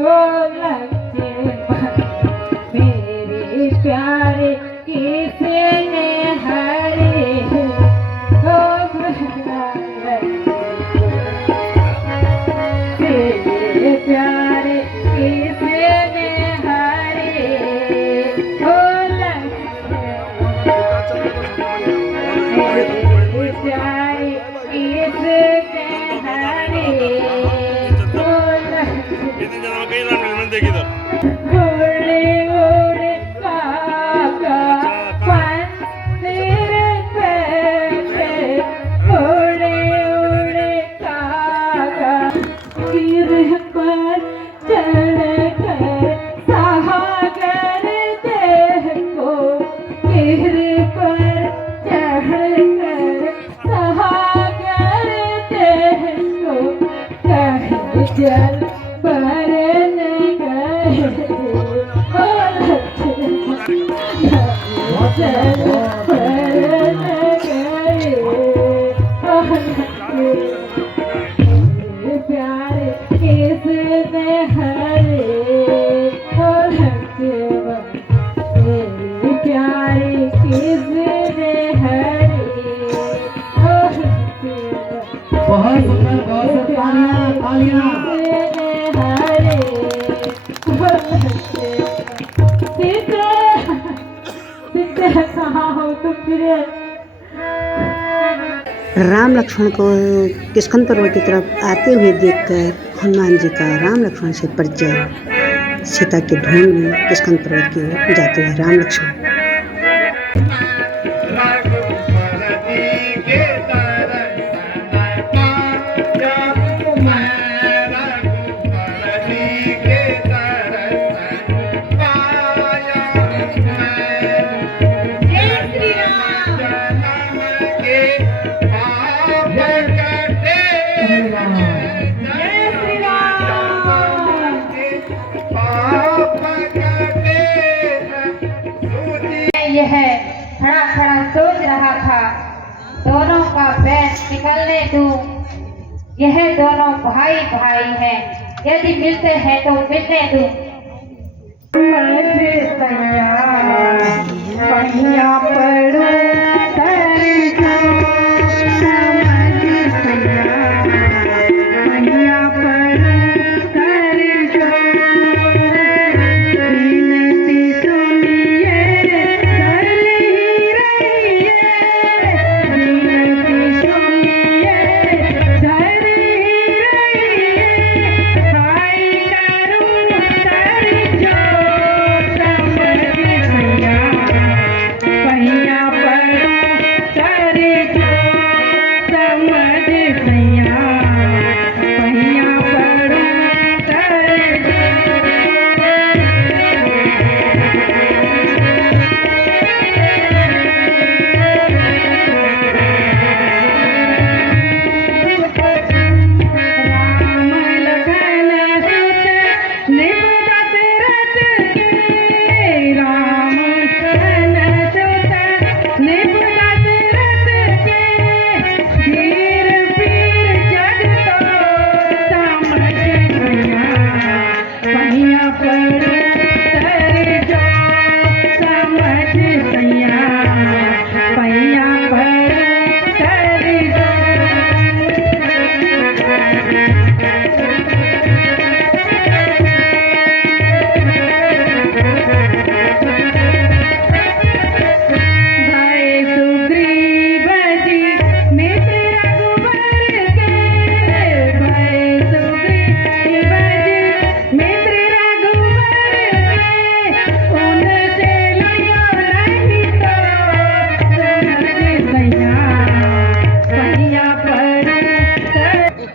हो लक्ष्मण मेरे प्यारे किसने हरे हो तेरे प्यारे किसने हरे हो लक्ष्मण मेरे प्यारे किसने हरे हो लक्ष्मण घोड़े घोड़े काका मंदिर पे घोड़े घोड़े काका गिर पर चढ़ कर सागर देह को गिर पर चढ़ कर सागर देह को कहीं जल बरन गए हो लक्ष्मण जल बरन गए हो लक्ष्मण प्यारे किसने हरे हो लक्ष्मण मेरे प्यारे किसने हरे हो लक्ष्मण बहुत सुंदर बहुत तालियां कहाँ हो तुम फिर राम लक्ष्मण को किष्किंधा पर्वत की तरफ आते हुए देखकर हनुमान जी का राम लक्ष्मण से परिचय सीता के ढूंढ में किष्किंधा पर्वत की ओर जाते हुए राम लक्ष्मण यह खड़ा खड़ा सोच रहा था दोनों का बैर निकलने दूं यह दोनों भाई भाई हैं यदि मिलते हैं तो मिलने दूं पहिया पड़ो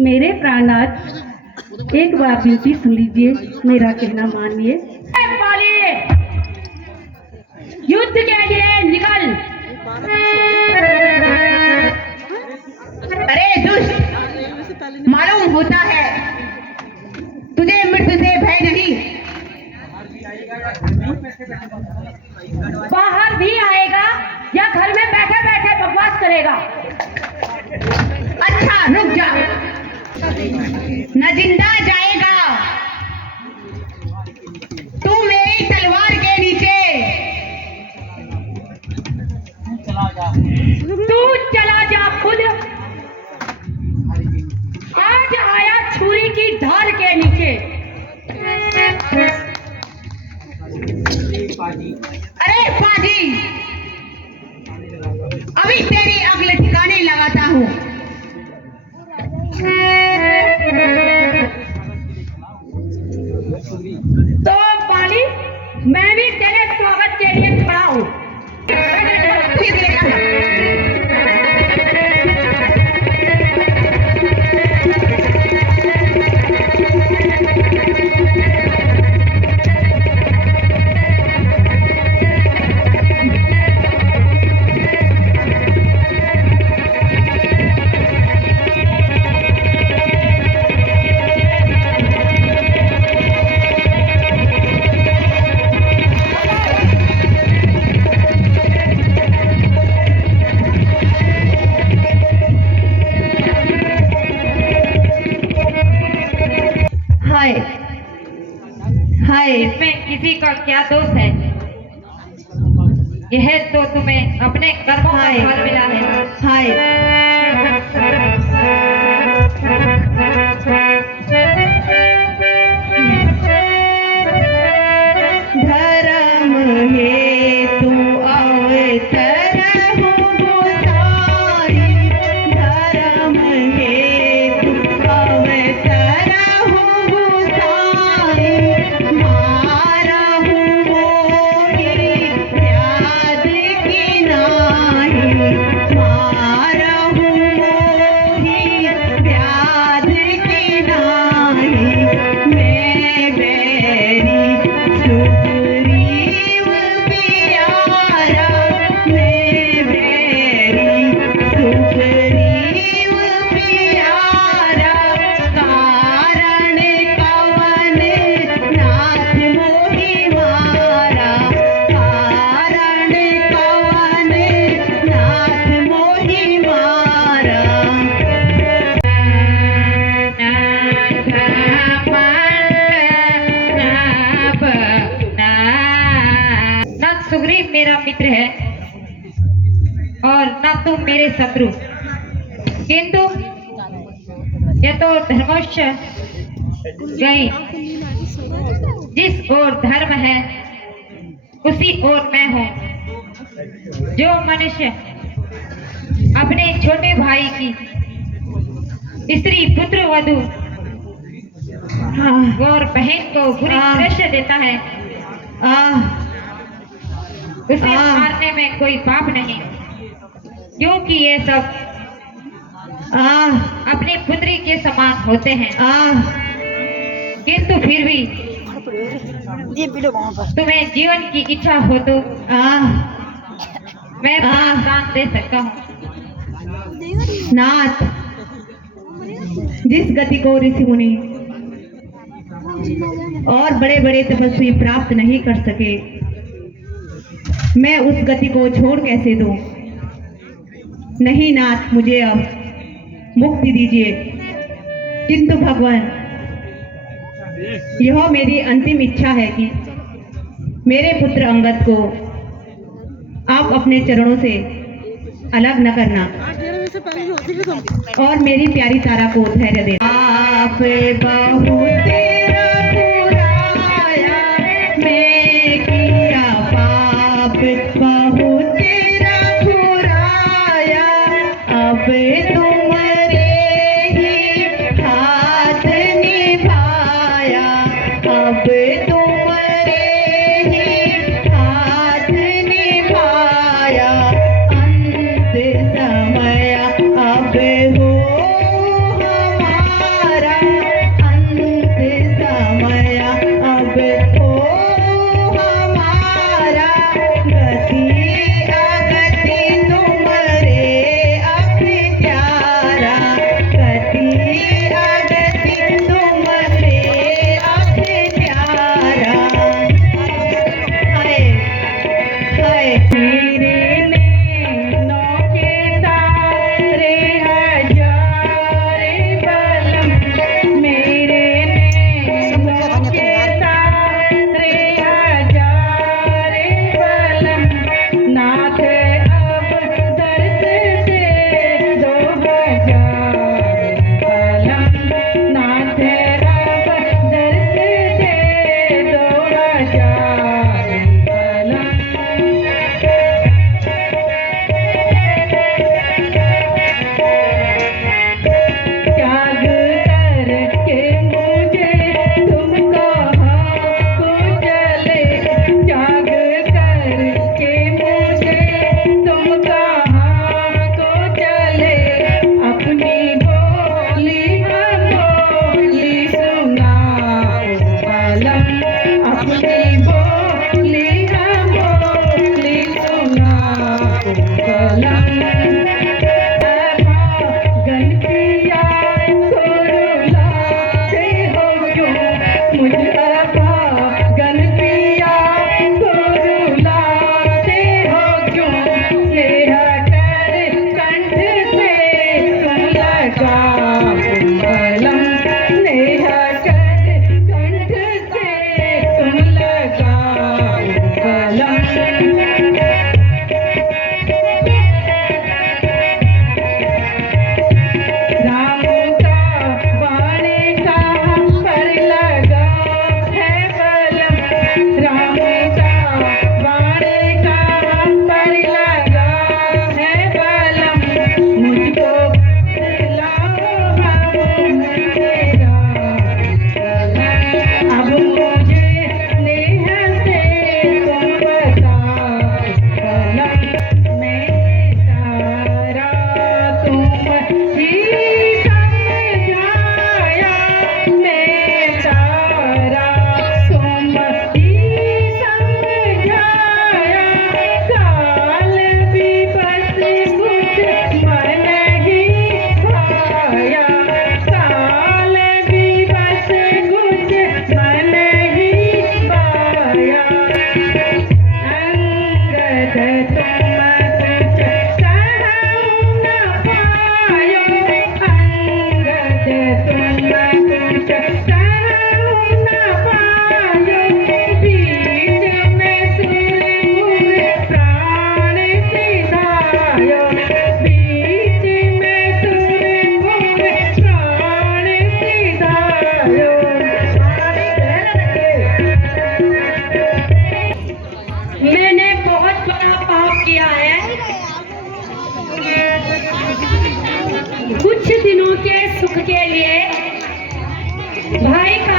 मेरे प्राणनाथ एक बार विनती सुन लीजिए मेरा कहना मानिए युद्ध के लिए निकल अरे दुष्ट मालूम होता है तुझे मृत्यु से भय नहीं बाहर भी आएगा या घर में बैठे बैठे बकवास करेगा अच्छा रुक जा न जिंदा जाएगा हाय हाय इसमें किसी का क्या दोष है? यह तो तुम्हें अपने कर्मों का हाय। फल मिला है। हाय धर्म हेतु अवसर हो सारी, धर्म हेतु अवसर हो सारी, मारहु मोहि व्याध की नाही, मारहु मोहि व्याध की नाही, मैं बैरी सुग्रीव प्यारा, मैं बैरी सुग्रीव प्यारा, कारण कवन नाथ मोहि मारा, कारण कवन नाथ मोहि मारा। न सुग्रीव मेरा मित्र है और न तुम मेरे शत्रु, किंतु ये तो धर्मश्च गई। जिस ओर धर्म है उसी ओर मैं हूँ। जो मनुष्य अपने छोटे भाई की स्त्री पुत्र वधु और बहन को बुरी दृश्य देता है, उसे मारने में कोई पाप नहीं, क्योंकि ये सब अपनी पुत्री के समान होते हैं। किंतु फिर भी तुम्हें जीवन की इच्छा हो तो मैं दान दे सकता हूँ। नाथ, जिस गति को ऋषि मुनि और बड़े बड़े तपस्वी प्राप्त नहीं कर सके, मैं उस गति को छोड़ कैसे दूं? नहीं नाथ, मुझे अब मुक्ति दीजिए। किंतु भगवान, यह मेरी अंतिम इच्छा है कि मेरे पुत्र अंगद को आप अपने चरणों से अलग न करना और मेरी प्यारी तारा को धैर्य देना। आप बहुत रघुराया, मैं किया पाप बहुत रघुराया, अब तुम्हारे ही हाथ निभाया, अब तुम्हारे ही हाथ निभाया, अंत समय अब हो हमारा, अंत समय अब हो हमारा, गति अगति तुम्हारे अब प्यारा, गति अगति तुम्हारे अब प्यारा। हाय हाय मेरे नैनों के तारे हजारे बलम, मेरे नैनों के तारे हजारे बलम, नाथ अब दर्द से 2000 बलम, नाथ अब दर्द से 2000 बलम। त्याग करके मुझे तुम कहाँ को चले, त्याग करके मुझे तुम कहाँ को चले, अपनी बोली बोली सुनाओ बलम, अपनी बोली बोली सुनाओ बलम। गलतियाँ रुलाते हो क्यों मुझे, गलतियाँ रुलाते हो क्यों, स्नेह कर कंठ से तुम लगाओ बलम, स्नेह कर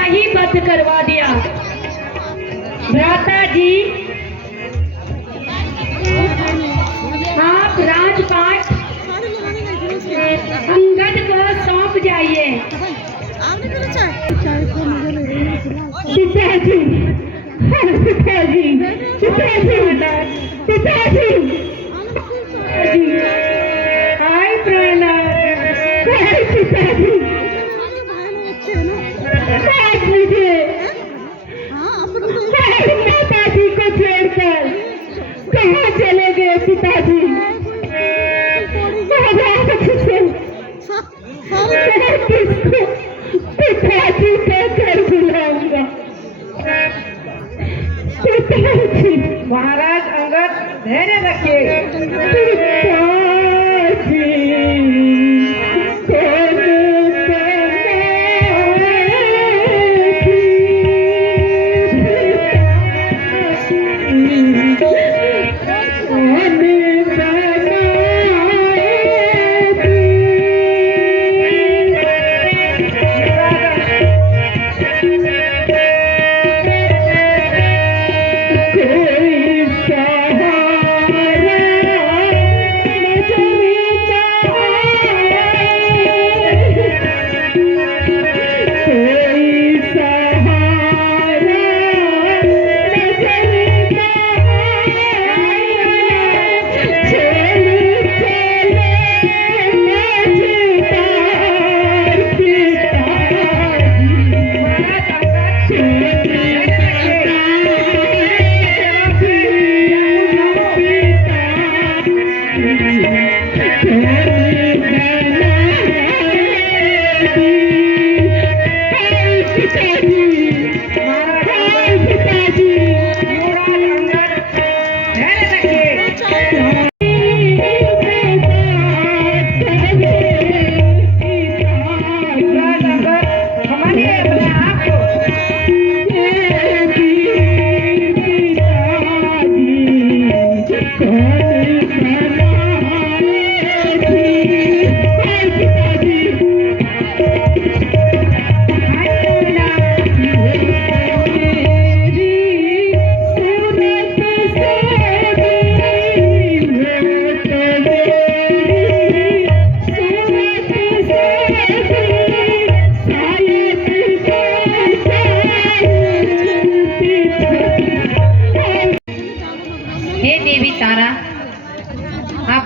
ही बंद करवा दिया। भ्राता जी, आप राजपाट अंगद को सौंप जाइए। पिताजी, पिताजी, पिताजी, पिताजी, हाय प्रणाम, हाय पिताजी, बात मुझे माताजी को छोड़कर कहाँ चले गए पिताजी? किसको पिताजी कहकर बुलाऊंगा? पिताजी, महाराज अंगद धैर्य रखिए।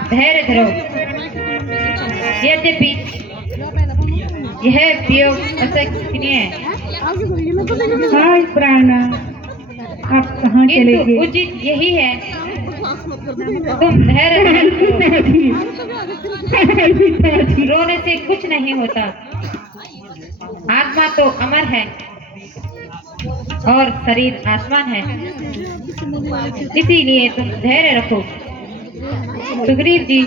धैर्य धरो। यद्यपि यह वियोग असहनीय है। हाय प्राणा, आप कहाँ चले किंतु गए? उचित यही है, तुम धैर्य धरो। रोने से कुछ नहीं होता। आत्मा तो अमर है और शरीर आसमान है, इसीलिए तुम धैर्य रखो। सुग्रीव जी